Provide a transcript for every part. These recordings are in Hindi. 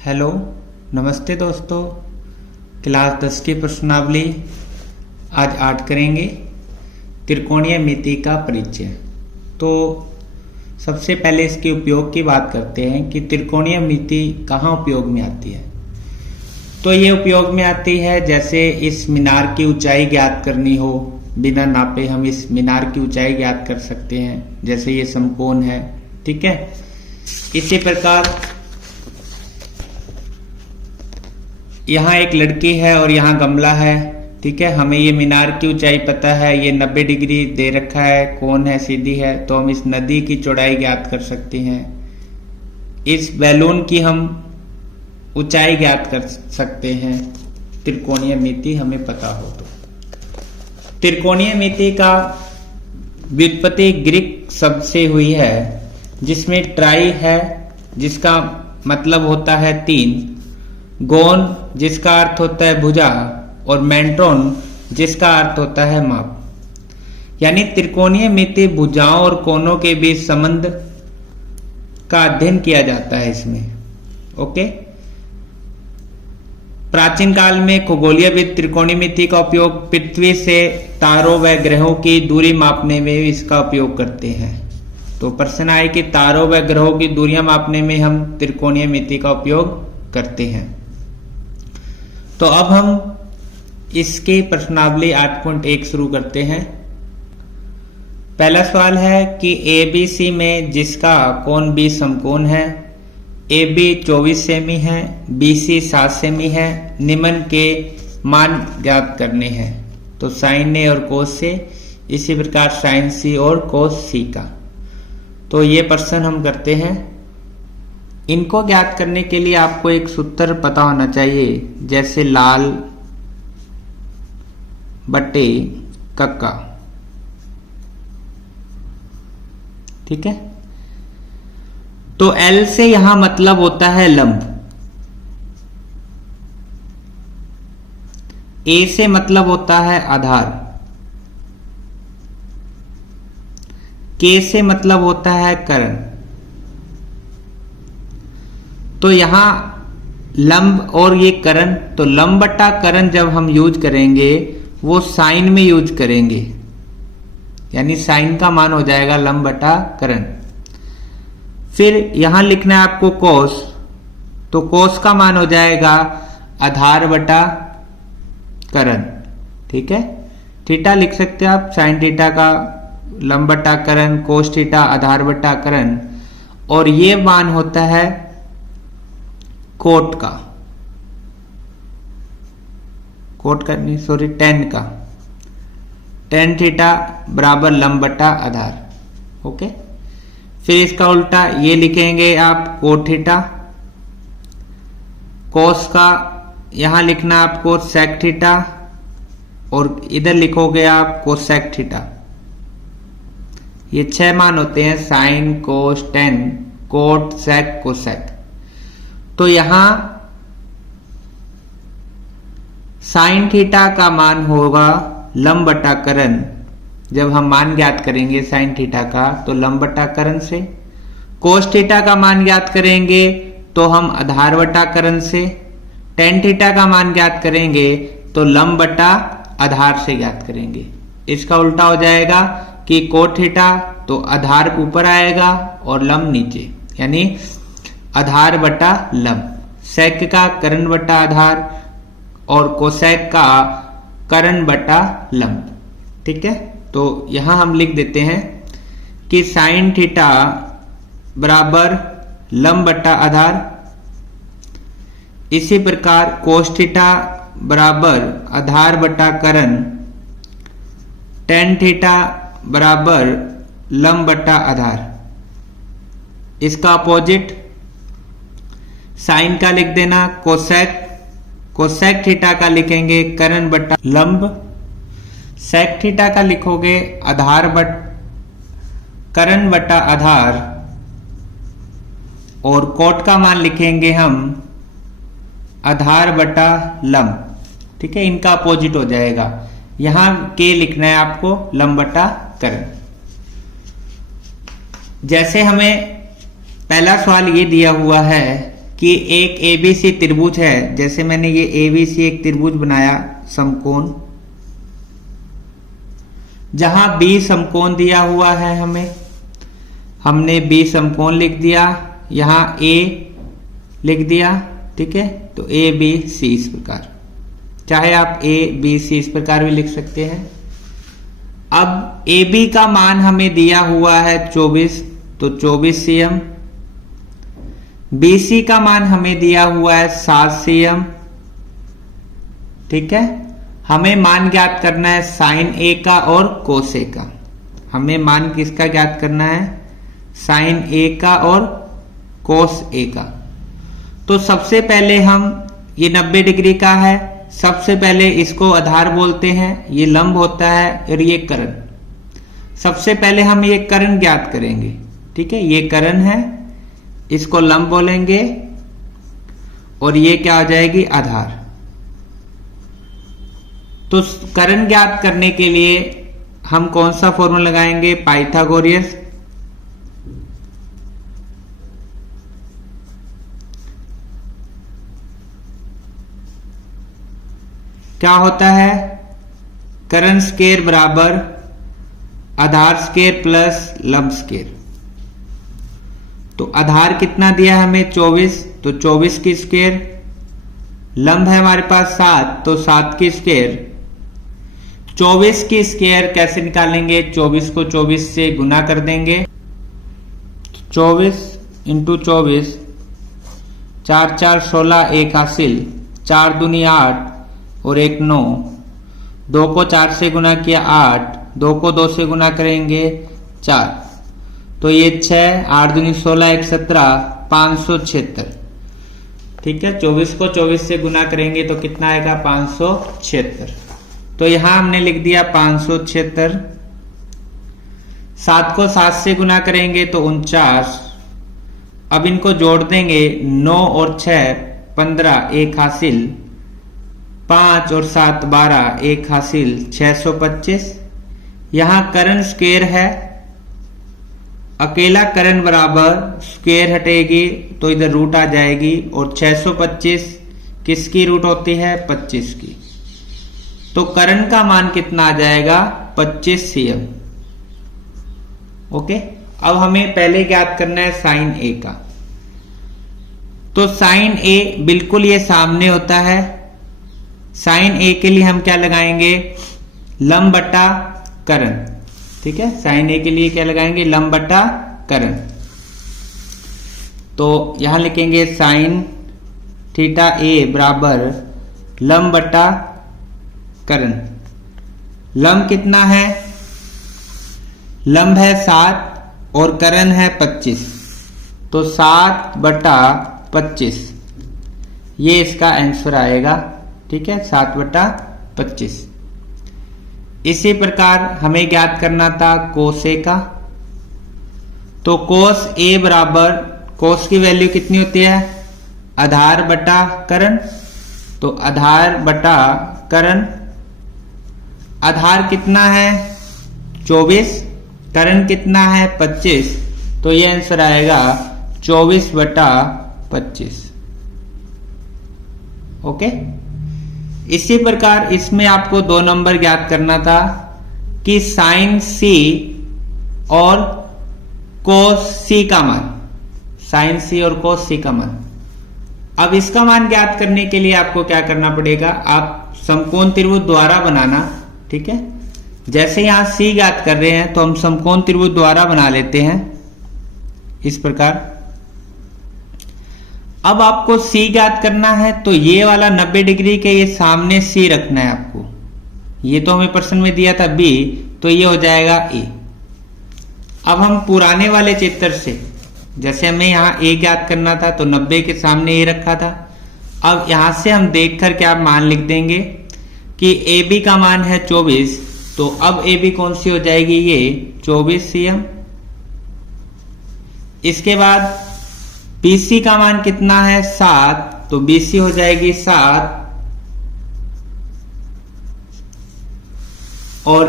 हेलो, नमस्ते दोस्तों। क्लास 10 की प्रश्नावली आज 8 करेंगे। त्रिकोणीय मिति का परिचय। तो सबसे पहले इसके उपयोग की बात करते हैं कि त्रिकोणीय मिति कहाँ उपयोग में आती है। तो ये उपयोग में आती है जैसे इस मीनार की ऊंचाई ज्ञात करनी हो, बिना नापे हम इस मीनार की ऊंचाई ज्ञात कर सकते हैं। जैसे ये समकोण है, ठीक है। इसी प्रकार यहाँ एक लड़की है और यहाँ गमला है, ठीक है। हमें ये मीनार की ऊंचाई पता है, ये 90 डिग्री दे रखा है, कोण है, सीधी है, तो हम इस नदी की चौड़ाई ज्ञात कर सकते हैं। इस बैलून की हम ऊंचाई ज्ञात कर सकते हैं, त्रिकोणीय मिति हमें पता हो तो। त्रिकोणीय मिति का व्युत्पत्ति ग्रीक शब्द से हुई है, जिसमें ट्राई है जिसका मतलब होता है 3, गोन जिसका अर्थ होता है भुजा, और मेंट्रोन जिसका अर्थ होता है माप। यानी त्रिकोणीय मिति भुजाओं और कोणों के बीच संबंध का अध्ययन किया जाता है इसमें। ओके। प्राचीन काल में खगोलीयविद त्रिकोणीय मिति का उपयोग पृथ्वी से तारों व ग्रहों की दूरी मापने में इसका उपयोग करते हैं। तो प्रश्न आए कि तारों व ग्रहों की दूरियां मापने में हम त्रिकोणीय मिति का उपयोग करते हैं। तो अब हम इसके प्रश्नावली 8.1 शुरू करते हैं। पहला सवाल है कि ABC में जिसका कोण B समकोण है, AB 24 सेमी है, BC 7 सेमी है, निम्न के मान ज्ञात करने हैं। तो साइन A और कोस A, इसी प्रकार साइन C और कोस C का। तो ये प्रश्न हम करते हैं। इनको ज्ञात करने के लिए आपको एक सूत्र पता होना चाहिए, जैसे लाल बटे कक्का, ठीक है। तो L से यहां मतलब होता है लंब, A से मतलब होता है आधार, K से मतलब होता है कर्ण। तो यहां लंब और ये कर्ण, तो लंब बटा कर्ण जब हम यूज करेंगे वो साइन में यूज करेंगे, यानी साइन का मान हो जाएगा लंब बटा कर्ण। फिर यहां लिखना है आपको कोस, तो कोस का मान हो जाएगा आधार बटा कर्ण, ठीक है। थीटा लिख सकते हैं आप, साइन थीटा का लंब बटा कर्ण, कोस थीटा आधार बटा कर्ण, और ये मान होता है कोट का, टेन का, टेन थीटा बराबर लंब बटा आधार। ओके। फिर इसका उल्टा ये लिखेंगे आप कोट थीटा, कोस का यहां लिखना आपको सेक थीटा, और इधर लिखोगे आप कोसेक थीटा। ये 6 मान होते हैं, sign, cos, tan, cot, sec, cosec. तो यहां साइन थीटा का मान होगा लंब बटा कर्ण। जब हम मान ज्ञात करेंगे साइन थीटा का, तो लंब बटा कर्ण से। कोस थीटा का मान ज्ञात करेंगे तो हम आधार बटा कर्ण से। टेन थीटा का मान ज्ञात करेंगे तो लंब बटा आधार से ज्ञात करेंगे। इसका उल्टा हो जाएगा कि कोट थीटा तो आधार ऊपर आएगा और लंब नीचे, यानी आधार बटा लंब। सेक का कर्ण बटा आधार और कोसेक का कर्ण बटा लंब, ठीक है। तो यहां हम लिख देते हैं कि साइन थीटा बराबर लंब बटा आधार, इसी प्रकार कोस थीटा बराबर आधार बटा कर्ण, टेन थीटा बराबर लंब बटा आधार। इसका अपोजिट साइन का लिख देना कोसेक, कोसेक थीटा का लिखेंगे कर्ण बटा लंब, सेक थीटा का लिखोगे आधार बट कर्ण बटा आधार, और कोट का मान लिखेंगे हम आधार बटा लंब, ठीक है। इनका अपोजिट हो जाएगा। यहां के लिखना है आपको लंब बटा कर्ण। जैसे हमें पहला सवाल ये दिया हुआ है कि एक एबीसी त्रिभुज है, जैसे मैंने ये एबीसी एक त्रिभुज बनाया समकोण, जहां बी समकोण दिया हुआ है, हमने बी समकोण लिख दिया, यहां ए लिख दिया, ठीक है। तो ए बी सी इस प्रकार, चाहे आप ए बी सी इस प्रकार भी लिख सकते हैं। अब ए बी का मान हमें दिया हुआ है 24, तो 24 cm। बी सी का मान हमें दिया हुआ है 7 cm, ठीक है। हमें मान ज्ञात करना है साइन ए का और कोस ए का। हमें मान किसका ज्ञात करना है? साइन ए का और कोस ए का। तो सबसे पहले हम, ये 90 डिग्री का है, सबसे पहले इसको आधार बोलते हैं, ये लंब होता है और ये कर्ण। सबसे पहले हम ये कर्ण ज्ञात करेंगे, ठीक है। ये कर्ण है, इसको लंब बोलेंगे और ये क्या हो जाएगी? आधार। तो कर्ण ज्ञात करने के लिए हम कौन सा फॉर्मूला लगाएंगे? पाइथागोरियस। क्या होता है? कर्ण स्क्वायर बराबर आधार स्क्वायर प्लस लंब स्क्वायर। तो आधार कितना दिया है हमें? 24, तो 24 की स्क्वायर। लंब है हमारे पास 7, तो 7 की स्क्वायर। 24 की स्क्वायर कैसे निकालेंगे? 24 को 24 से गुना कर देंगे। 24 इंटू 24, 4 4 16, 1 हासिल, 4 दूनी 8 और 1 9। 2 को 4 से गुना किया 8, 2 को 2 से गुना करेंगे 4, तो ये 6, 8 दूनी 16, 1 17, 576, ठीक है। 24 को 24 से गुना करेंगे तो कितना आएगा? 576। तो यहां हमने लिख दिया 576। 7 को 7 से गुना करेंगे तो 49। अब इनको जोड़ देंगे, 9 और 6 15, 1 हासिल, 5 और 7 12, 1 हासिल, 625। यहां कर्ण स्क्वायर है, अकेला कर्ण बराबर स्क्वायर हटेगी तो इधर रूट आ जाएगी, और 625 किसकी रूट होती है? 25 की। तो कर्ण का मान कितना आ जाएगा? 25 cm। ओके। अब हमें पहले ज्ञात करना है साइन ए का। तो साइन ए बिल्कुल ये सामने होता है। साइन ए के लिए हम क्या लगाएंगे? लंब बटा कर्ण, ठीक है। साइन ए के लिए क्या लगाएंगे? लंब बटा कर्ण। तो यहां लिखेंगे साइन थीटा ए बराबर लंब बटा कर्ण। लंब कितना है? लंब है 7 और कर्ण है 25, तो 7 बटा 25, ये इसका आंसर आएगा, ठीक है। 7 बटा 25। इसी प्रकार हमें ज्ञात करना था कोस ए का। तो कोस ए बराबर, कोस की वैल्यू कितनी होती है? आधार बटा कर्ण। तो आधार बटा कर्ण। आधार कितना है? 24, कर्ण कितना है? 25, तो ये आंसर आएगा 24 बटा 25। ओके। इसी प्रकार इसमें आपको 2 नंबर ज्ञात करना था कि साइन सी और कोस सी का मान, साइन सी और कोस सी का मान। अब इसका मान ज्ञात करने के लिए आपको क्या करना पड़ेगा? आप समकोण त्रिभुज द्वारा बनाना, ठीक है। जैसे यहां सी ज्ञात कर रहे हैं तो हम समकोण त्रिभुज द्वारा बना लेते हैं इस प्रकार। अब आपको सी ज्ञात करना है, तो ये वाला 90 डिग्री के ये सामने सी रखना है आपको। ये तो हमें प्रश्न में दिया था बी, तो ये हो जाएगा ए। अब हम पुराने वाले चित्र से, जैसे हमें यहाँ ए ज्ञात करना था तो 90 के सामने ए रखा था। अब यहां से हम देखकर क्या मान लिख देंगे कि ए बी का मान है 24, तो अब ए बी कौन सी हो जाएगी? ये 24 cm। इसके बाद BC का मान कितना है? 7, तो BC हो जाएगी 7, और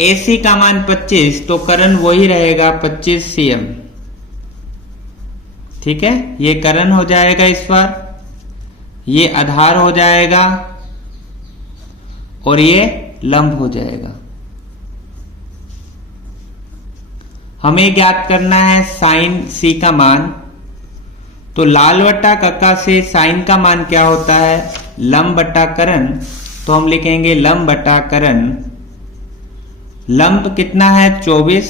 AC का मान 25, तो कर्ण वही रहेगा 25 cm, ठीक है, ये करण हो जाएगा इस बार, ये आधार हो जाएगा और ये लंब हो जाएगा। हमें ज्ञात करना है साइन सी का मान। तो लाल बट्टा कक्का से साइन का मान क्या होता है, लंब बट्टा करण। तो हम लिखेंगे लंब बट्टा करण। लंब कितना है 24,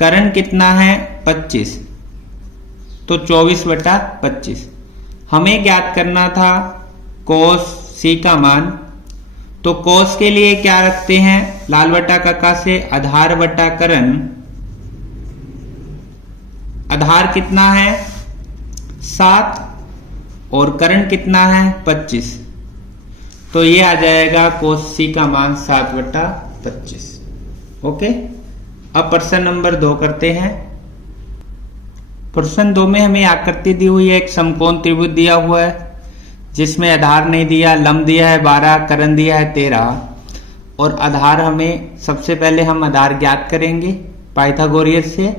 करण कितना है 25, तो 24/25। हमें ज्ञात करना था कोस सी का मान। तो कोस के लिए क्या रखते हैं, लाल बट्टा कक्का से आधार बट्टा करण। आधार कितना है 7 और करण कितना है 25, तो ये आ जाएगा कोस सी का मान 7/25। ओके, अब प्रश्न नंबर 2 करते हैं। प्रश्न 2 में हमें आकृति दी हुई है, एक समकोण त्रिभुज दिया हुआ है जिसमें आधार नहीं दिया, लंब दिया है 12, करण दिया है 13 और आधार हमें सबसे पहले हम आधार ज्ञात करेंगे पाइथागोरियस से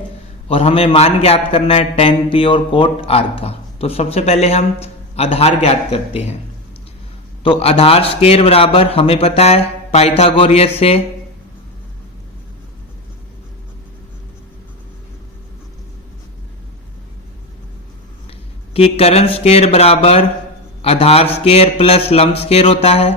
और हमें मान ज्ञात करना है tan p और cot r का। तो सबसे पहले हम आधार ज्ञात करते हैं। तो आधार स्क्वायर बराबर हमें पता है पाइथागोरियस से कि करण स्क्वायर बराबर आधार स्क्वायर प्लस लंब स्क्वायर होता है।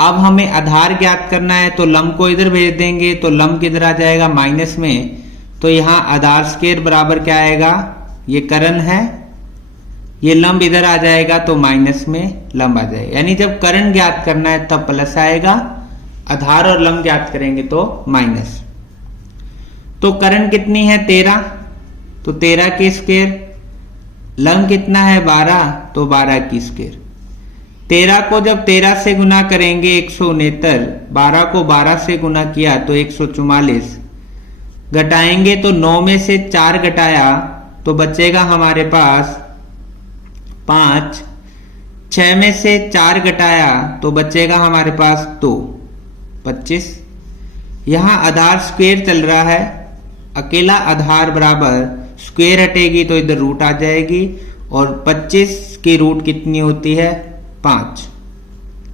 अब हमें आधार ज्ञात करना है तो लंब को इधर भेज देंगे तो लंब किधर आ जाएगा माइनस में। तो यहां आधार स्क्वायर बराबर क्या आएगा, ये करण है, ये लंब इधर आ जाएगा तो माइनस में लंब आ जाएगा। यानी जब करण ज्ञात करना है तब प्लस आएगा, आधार और लंब ज्ञात करेंगे तो माइनस। तो करण कितनी है 13, तो 13 की स्क्वायर। लंब कितना है 12, तो 12 की स्क्वायर। 13 को जब 13 से गुना करेंगे 169, 12 को 12 से गुना किया तो 144, घटाएंगे तो 9 में से 4 घटाया तो बचेगा हमारे पास 5, 6 में से 4 घटाया तो बचेगा हमारे पास 2, 25। यहां आधार स्क्वायर चल रहा है, अकेला आधार बराबर स्क्वायर हटेगी तो इधर रूट आ जाएगी और 25 की रूट कितनी होती है 5,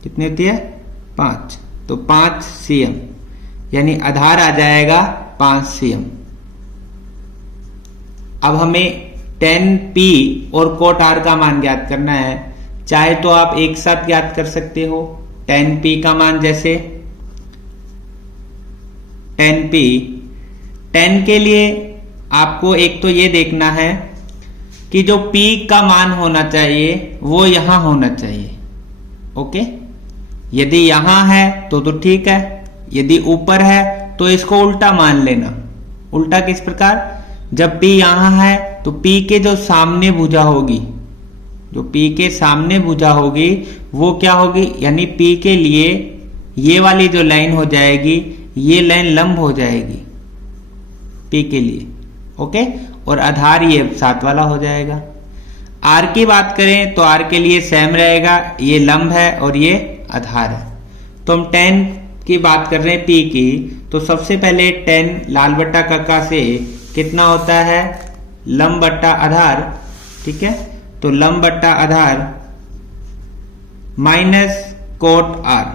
कितनी होती है 5, तो 5 cm, यानी आधार आ जाएगा 5 cm। अब हमें tan p और cot r का मान ज्ञात करना है। चाहे तो आप एक साथ ज्ञात कर सकते हो। tan p का मान जैसे tan p, tan के लिए आपको एक तो ये देखना है कि जो p का मान होना चाहिए वो यहां होना चाहिए। ओके, यदि यहां है तो ठीक है, यदि ऊपर है तो इसको उल्टा मान लेना। उल्टा किस प्रकार, जब p यहां है तो p के जो सामने भुजा होगी, जो p के सामने भुजा होगी वो क्या होगी, यानी p के लिए ये वाली जो लाइन हो जाएगी ये लाइन लंब हो जाएगी p के लिए। ओके, और आधार ये 7 वाला हो जाएगा। r की बात करें तो r के लिए सेम रहेगा, ये लंब है और ये आधार है। तो हम tan की बात कर रहे हैं p की, तो सबसे पहले tan लाल बट्टा कक्का से कितना होता है लंब बट्टा आधार, ठीक है। तो लंब बट्टा आधार माइनस cot r।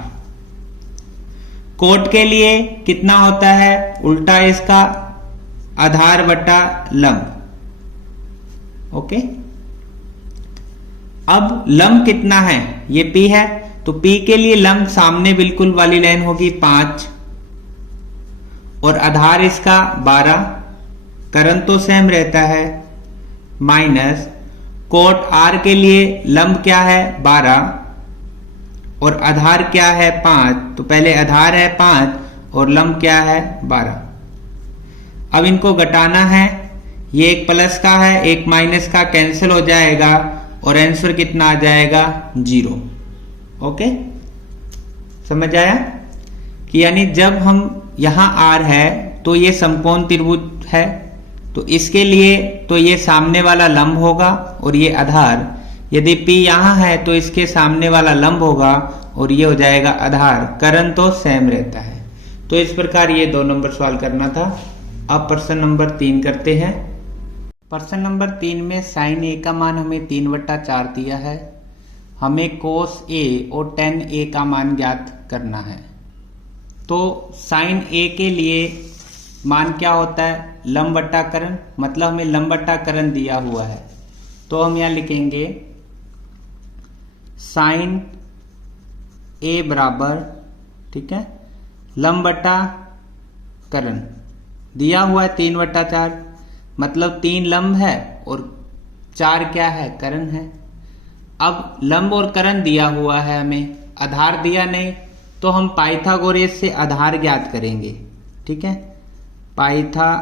कोट के लिए कितना होता है उल्टा इसका आधार बट्टा लंब। ओके, अब लंब कितना है, ये p है, तो p के लिए लंब सामने बिल्कुल वाली लाइन होगी 5 और आधार इसका 12, करण तो सेम रहता है, माइनस कोट r के लिए लंब क्या है 12 और आधार क्या है 5, तो पहले आधार है 5 और लंब क्या है 12। अब इनको घटाना है, ये एक प्लस का है एक माइनस का, कैंसिल हो जाएगा और आंसर कितना आ जाएगा 0। ओके, समझ आया कि यानी जब हम यहां r है तो ये समकोण त्रिभुज है, तो इसके लिए तो ये सामने वाला लंब होगा और ये आधार। यदि p यहां है तो इसके सामने वाला लंब होगा और ये हो जाएगा आधार, करण तो सेम रहता है। तो इस प्रकार ये 2 नंबर सवाल करना था। अब प्रश्न नंबर 3 करते हैं। प्रश्न नंबर 3 में साइन ए का मान हमें 3/4 दिया है। हमें कोस ए और टेन ए का मान ज्ञात करना है। तो साइन ए के लिए मान क्या होता है? लंब बट्टा करण, मतलब हमें लंब बट्टा करण दिया हुआ है। तो हम यहां लिखेंगे साइन ए बराबर, ठीक है, लंब बट्टा करण दिया हुआ है 3/4, मतलब 3 लंब है और 4 क्या है? करण है। अब लंब और करण दिया हुआ है, हमें आधार दिया नहीं, तो हम पाइथागोरस से आधार ज्ञात करेंगे। ठीक है, पाइथागोरियम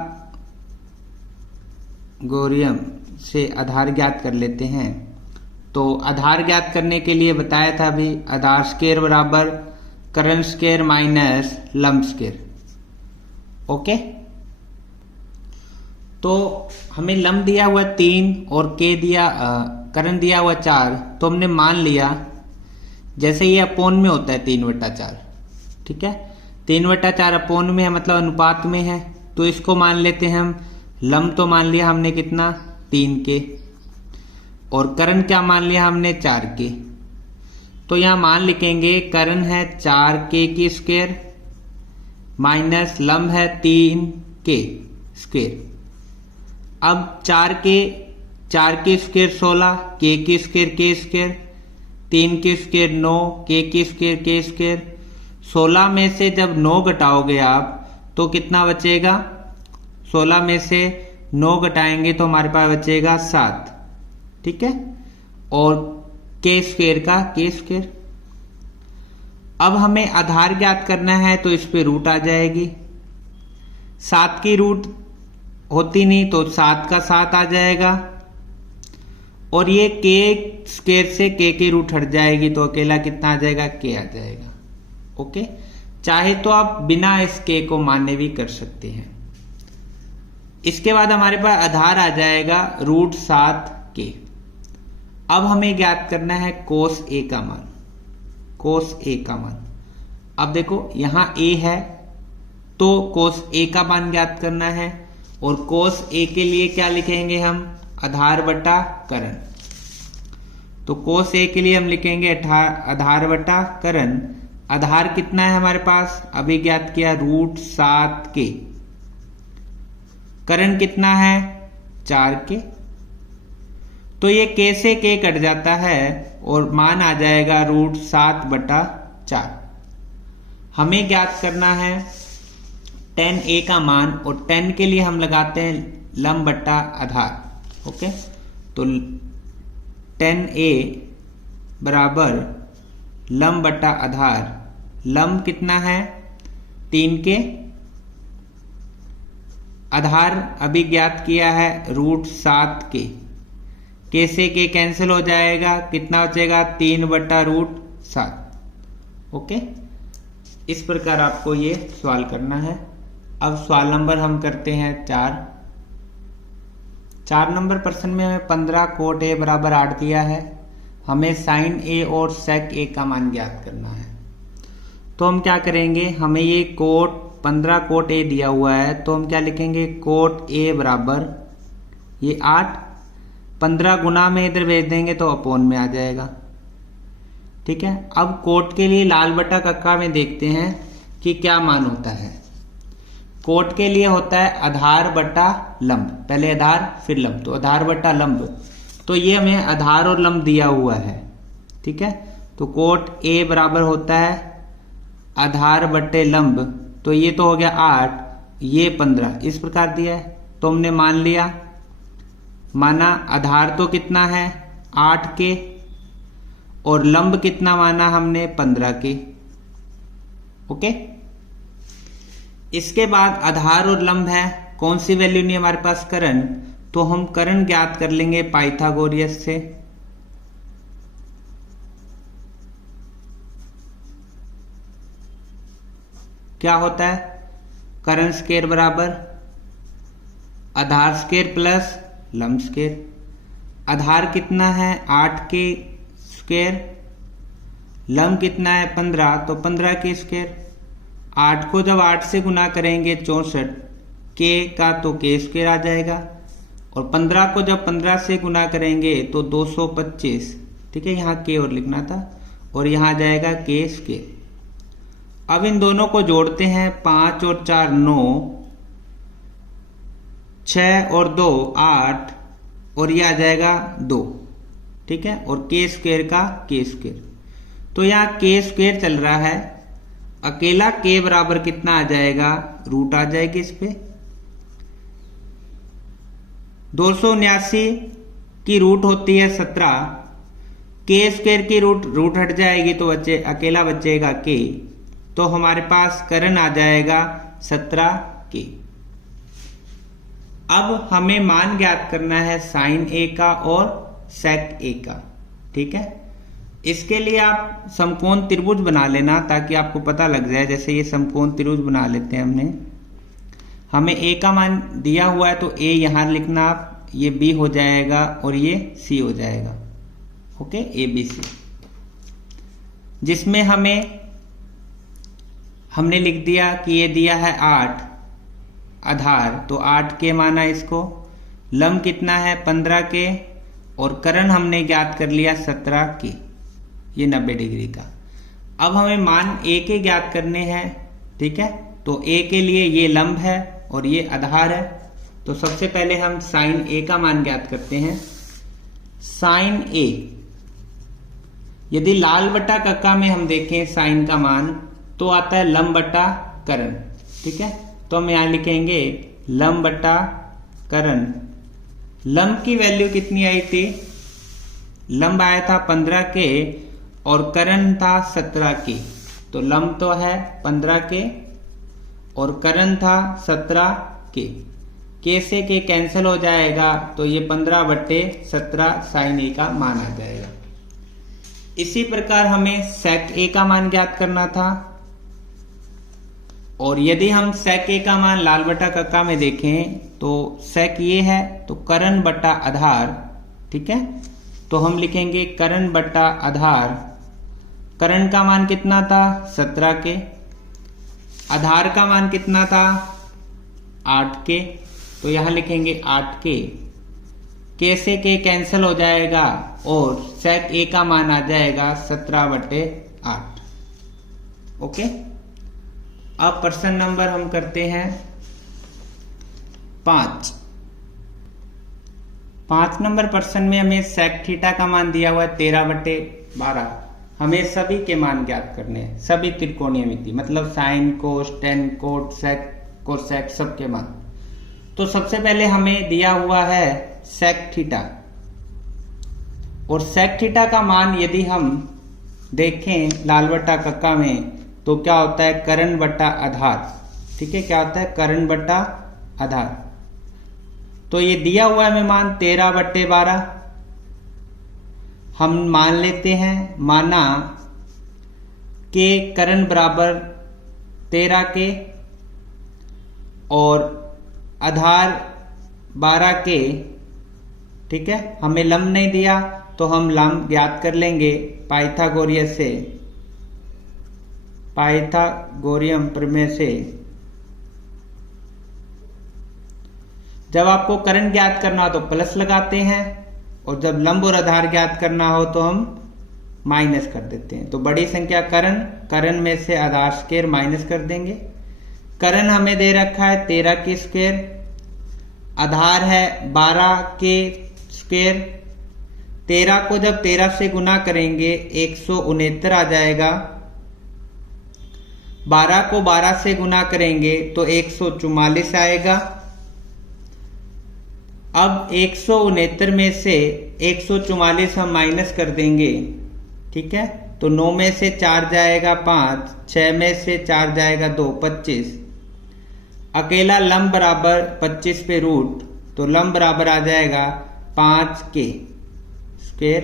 से आधार ज्ञात कर लेते हैं। तो आधार ज्ञात करने के लिए बताया था अभी, आधार स्क्वायर बराबर करण स्क्वायर माइनस लंब स्क्वायर। ओके, तो हमें लंब दिया हुआ 3 और के दिया करण दिया हुआ 4, तो हमने मान लिया जैसे ये अपोन में होता है 3/4, ठीक है, 3/4 अपोन में है, मतलब अनुपात में है, तो इसको मान लेते हैं हम। लंब तो मान लिया हमने कितना? 3 के, और करण क्या मान लिया हमने? 4 के। तो यहां मान लिखेंगे करण है 4 के की स्क्वायर माइनस लंब है 3 के स्क्वायर। अब 4 के स्क्वायर 16, के की स्क्वायर के स्क्वायर, 3 की स्क्वायर 9, के की स्क्वायर के स्क्वायर। 16 में से जब 9 घटाओगे आप तो कितना बचेगा? 16 में से 9 घटाएंगे तो हमारे पास बचेगा 7, ठीक है, और के स्क्वायर का के स्क्वायर। अब हमें आधार ज्ञात करना है, तो इस पे रूट आ जाएगी। 7 की रूट होती नहीं तो 7 का 7 आ जाएगा, और ये के स्क्वायर से के की रूट हट जाएगी, तो अकेला कितना आ जाएगा? के आ जाएगा। ओके, चाहे तो आप बिना इस के को मान्य भी कर सकते हैं। इसके बाद हमारे पास आधार आ जाएगा √7 के। अब हमें ज्ञात करना है कोस ए का मान, कोस ए का मान। अब देखो यहां ए है, तो कोस ए का मान ज्ञात करना है, और कोस ए के लिए क्या लिखेंगे हम? आधार बटा करण। तो कोस ए के लिए हम लिखेंगे आधार बटा करण। आधार कितना है हमारे पास? अभी ज्ञात किया √7 के। करण कितना है? 4 के। तो ये के से के कट जाता है और मान आ जाएगा √7/4। हमें ज्ञात करना है tan a का मान, और tan के लिए हम लगाते हैं लंब बट्टा आधार। ओके, तो tan a बराबर लंब बट्टा आधार। लंब कितना है? 3 के, आधार अभी ज्ञात किया है √7 के से के कैंसिल हो जाएगा, कितना बचेगा? 3/√7। ओके, इस प्रकार आपको ये सवाल करना है। अब सवाल नंबर हम करते हैं 4 नंबर प्रश्न में हमें 15 कोट ए बराबर 8 दिया है। हमें साइन ए और सेक ए का मान ज्ञात करना है। तो हम क्या करेंगे? हमें ये 15 कोट ए दिया हुआ है, तो हम क्या लिखेंगे? कोट ए बराबर ये 8, 15 गुना में इधर भेज देंगे तो अपोन में आ जाएगा। ठीक है, अब कोट के लिए लाल बटा कक्का में देखते हैं कि क्या मान होता है। कोट के लिए होता है आधार बटा लंब, पहले आधार फिर लंब, तो आधार बटा लंब। तो ये हमें आधार और लंब दिया हुआ है, ठीक है। तो कोट ए बराबर होता है आधार बटे लंब, तो ये तो हो गया 8, ये 15, इस प्रकार दिया है। तो हमने मान लिया, माना आधार तो कितना है 8 के, और लंब कितना माना हमने 15 के। ओके, इसके बाद आधार और लंब है, कौन सी वैल्यू नहीं हमारे पास? करण। तो हम करण ज्ञात कर लेंगे पाइथागोरस से। क्या होता है? करण स्क्वायर बराबर आधार स्क्वायर प्लस लंब स्क्वायर। आधार कितना है 8 के स्क्वायर, लंब कितना है 15, तो 15 के स्क्वायर। 8 को जब 8 से गुना करेंगे 64, के का तो के स्क्वायर आ जाएगा, और 15 को जब 15 से गुना करेंगे तो 225, ठीक है, यहाँ के और लिखना था, और यहाँ जाएगा के स्क्वायर। अब इन दोनों को जोड़ते हैं, 5 और 4 9, 6 और 2 8, और ये आ जाएगा 2, ठीक है, और के स्क्वायर का के स्क्वायर। तो यहाँ के स्क्वायर चल रहा है, अकेला के बराबर कितना आ जाएगा, रूट आ जाएगी इस पे। 279 की रूट होती है 17, के स्क्वायर की रूट हट जाएगी तो अकेला बचेगा के, तो हमारे पास करण आ जाएगा 17 के। अब हमें मान ज्ञात करना है साइन ए का और सेक ए का, ठीक है। इसके लिए आप समकोण त्रिभुज बना लेना ताकि आपको पता लग जाए। जैसे ये समकोण त्रिभुज बना लेते हैं हमने, हमें ए का मान दिया हुआ है तो ए यहां लिखना आप, ये बी हो जाएगा और ये सी हो जाएगा, ओके, ए बी सी, जिसमें हमने लिख दिया कि ये दिया है 8 आधार, तो 8 के माना इसको, लंब कितना है 15 के, और करण हमने ज्ञात कर लिया 17 के, ये 90 डिग्री का। अब हमें मान ए के ज्ञात करने हैं, ठीक है। तो ए के लिए ये लंब है और ये आधार है, तो सबसे पहले हम साइन ए का मान ज्ञात करते हैं। साइन ए, यदि लाल बटा कक्का में हम देखें साइन का मान तो आता है लंब बटा करण, ठीक है। तो हम यहां लिखेंगे लंब बटा करण। लंब की वैल्यू कितनी आई थी, लंब आया था 15 के और करण था 17 के, तो लंब तो है 15 के और करण था 17 के से के कैंसिल हो जाएगा, तो ये 15/17 साइन ए का मान आ जाएगा। इसी प्रकार हमें सेक ए का मान ज्ञात करना था, और यदि हम सेक ए का मान लाल बटा कक्का में देखें तो सेक ये है तो करण बटा आधार, ठीक है। तो हम लिखेंगे करण बटा आधार। करण का मान कितना था 17 के, आधार का मान कितना था 8 के, तो यहां लिखेंगे 8 के से के कैंसिल हो जाएगा और सेक ए का मान आ जाएगा 17/8, ओके। अब प्रश्न नंबर हम करते हैं 5 नंबर प्रश्न में हमें सेक थीटा का मान दिया हुआ है 13/12। हमें सभी के मान ज्ञात करने हैं, सभी त्रिकोणीय मिति, मतलब sine cos tan cot sec cosec सबके मान। तो सबसे पहले हमें दिया हुआ है सेक थीटा, और सेक थीटा का मान यदि हम देखें लाल बटा कक्का में तो क्या होता है करण बटा आधार, ठीक है। क्या होता है करण बटा आधार। तो ये दिया हुआ है हमें मान 13/12। हम मान लेते हैं, माना के करण बराबर 13 के और आधार 12 के, ठीक है। हमें लंब नहीं दिया तो हम लंब ज्ञात कर लेंगे पाइथागोरियम प्रमेय से। जब आपको करण ज्ञात करना हो तो प्लस लगाते हैं, और जब लंब और आधार ज्ञात करना हो तो हम माइनस कर देते हैं। तो बड़ी संख्या करण में से आधार स्क्वायर माइनस कर देंगे। करण हमें दे रखा है 13 के स्क्वायर, आधार है 12 के स्क्वायर। 13 को जब 13 से गुना करेंगे 169 आ जाएगा, 12 को 12 से गुना करेंगे तो 144 आएगा। अब 169 में से 144 हम माइनस कर देंगे, ठीक है। तो 9 में से 4 जाएगा 5, 6 में से 4 जाएगा 2, 25। अकेला लंब बराबर 25 पे रूट, तो लंब बराबर आ जाएगा 5 के स्क्वायर,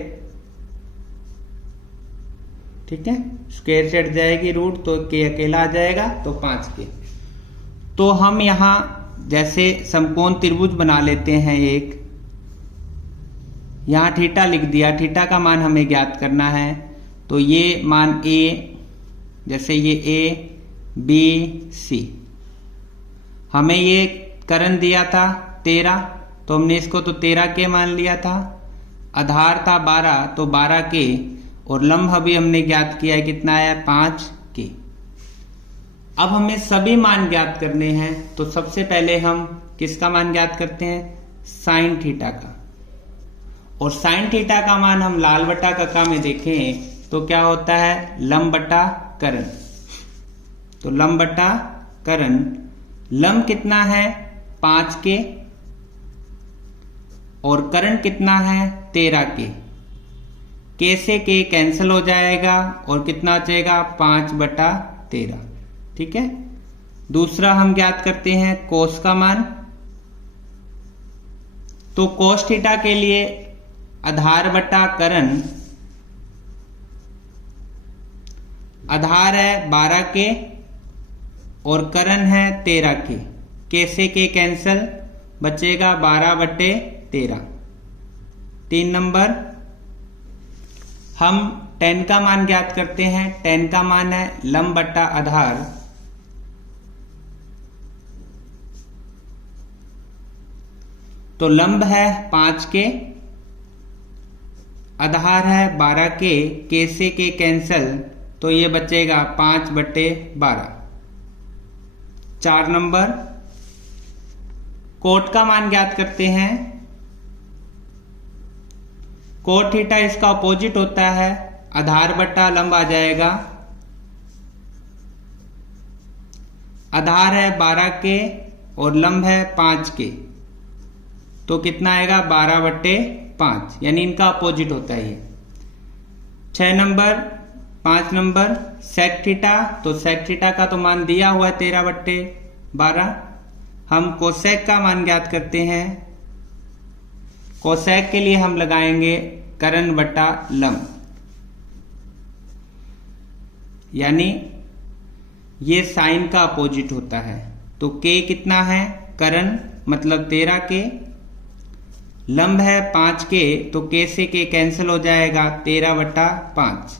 ठीक है। स्क्वायर से हट जाएगी रूट तो के अकेला आ जाएगा, तो 5 के। तो हम यहां जैसे समकोण त्रिभुज बना लेते हैं एक, यहां थीटा लिख दिया, थीटा का मान हमें ज्ञात करना है। तो ये मान ए, जैसे ये ए बी सी, हमें ये करण दिया था 13, तो हमने इसको तो 13 के मान लिया था, आधार था 12 तो 12 के, और लंब अभी हमने ज्ञात किया है, कितना आया 5 के। अब हमें सभी मान ज्ञात करने हैं, तो सबसे पहले हम किसका मान ज्ञात करते हैं, साइन थीटा का। और साइन थीटा का मान हम लाल बटा कक्का में देखें तो क्या होता है, लंब बटा करण। तो लंब बटा करण, लंब कितना है 5 के और करण कितना है 13 के से के कैंसिल हो जाएगा और कितना बचेगा 5/13। ठीक है। दूसरा हम ज्ञात करते हैं कोस का मान। तो कोस थीटा के लिए आधार बटा करण, आधार है 12 के और करण है 13 के से के कैंसिल, बचेगा 12/13। 3 नंबर हम tan का मान ज्ञात करते हैं। tan का मान है लंब बटा आधार, तो लंब है 5 के, आधार है 12 के से के कैंसिल, तो ये बचेगा 5/12। 4 नंबर कोट का मान ज्ञात करते हैं। कोट थीटा इसका अपोजिट होता है, आधार बटा लंब आ जाएगा, आधार है 12 के और लंब है 5 के, तो कितना आएगा 12/5, यानी इनका अपोजिट होता है ये। 6 नंबर 5 नंबर सेक थीटा, तो सेक थीटा का तो मान दिया हुआ है 13/12। हम कोसेक का मान ज्ञात करते हैं। कोसेक के लिए हम लगाएंगे करण बटा लंब, यानी ये साइन का अपोजिट होता है। तो के कितना है, करण मतलब 13 के, लंब है 5 के, तो के से के कैंसिल हो जाएगा 13/5।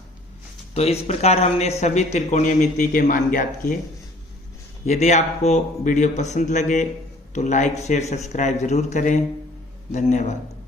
तो इस प्रकार हमने सभी त्रिकोणीयमिति के मान ज्ञात किए। यदि आपको वीडियो पसंद लगे तो लाइक शेयर सब्सक्राइब जरूर करें। धन्यवाद।